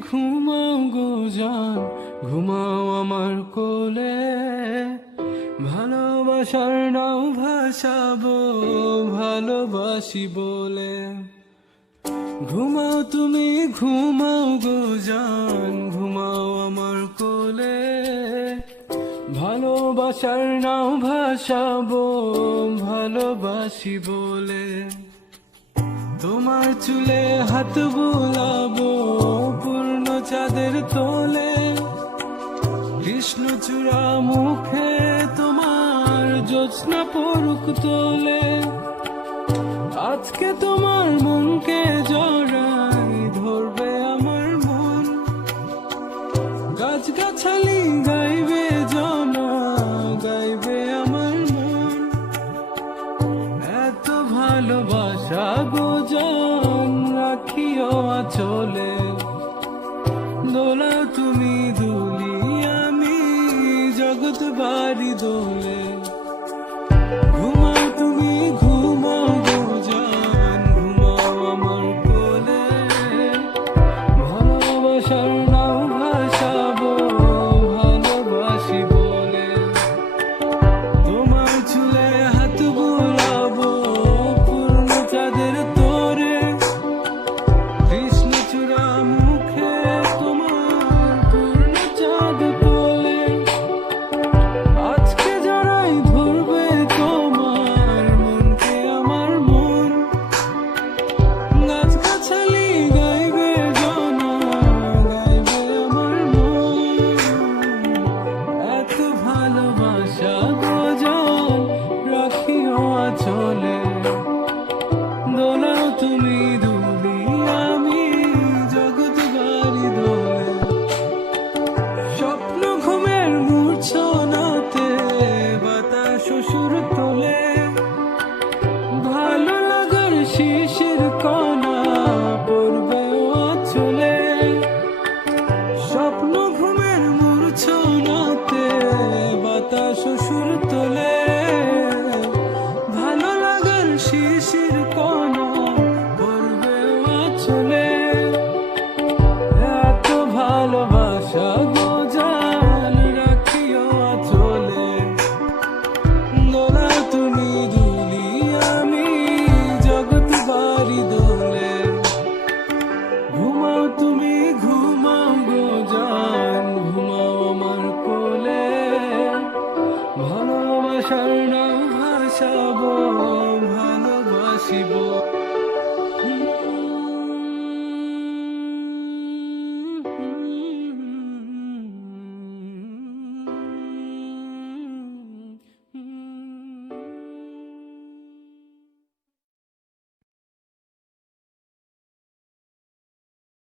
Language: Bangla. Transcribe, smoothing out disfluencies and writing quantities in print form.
ঘুমাও গো জান, ঘুমাও আমার কোলে। ভালোবাসার নাও ভাসাবো ভালোবাসি বলে। ঘুমাও তুমি ঘুমাও গো জান, ঘুমাও আমার কোলে। ভালোবাসার নাও ভাসাবো ভালোবাসি বলে। তোমার চুলে হাত বুলাবো পূর্ণ চাঁদের তোলে। কৃষ্ণচূড়া মুখে তোমার জ্যোৎস্না পড়ুক তোলে। আজকে তোমার মনকে জড়াই ধরবে আমার মন। গাছগাছালি গাইবে জনা, গাইবে আমার মন। এত ভালোবাসা গো জান রাখিও আঁচলে। দোলাও তুমি দুলি আমি জগৎ বাড়ি দোলে। ঘুমাও তুমি ঘুমাও গো জান, ঘুমাও আমার কোলে। ভালোবাসার নাও ভাসাবো ভালোবাসি বলে। তোমার চুলে হাত বুলাবো পূর্ণ চাঁদের তোরে। কৃষ্ণচূড়া মুখে তোমার পূর্ণ চাঁদ তোলে। আজকে জড়াই ধরবে তোমার মনকে আমার মন। গাছগাছালি গাইবে জনা, গাইবে আমার মন। এত ভালোবাসা গো জান রাখিও আঁচলে। দোলাও তুমি দুলি আমি জগৎ বাড়ি দোলে। স্বপ্ন ঘুমের মূর্ছনাতে বাতাস সুর তোলে। ভালো লাগার শিশির কণা পড়বে আঁচলে। স্বপ্ন ঘুমের মূর্ছনাতে বাতাস সুর তোলে। ভালো লাগার শিশির কণা পড়বে আঁচলে। এত ভালোবাসা গো জান রাখিও আঁচলে। দোলাও তুমি দুলি আমি জগৎ বাড়ি দোলে। ঘুমাও তুমি ঘুমাও গো জান, ঘুমাও আমার কোলে। ভালোবাসার নাও ভাসাবো ভালোবাসি বলে।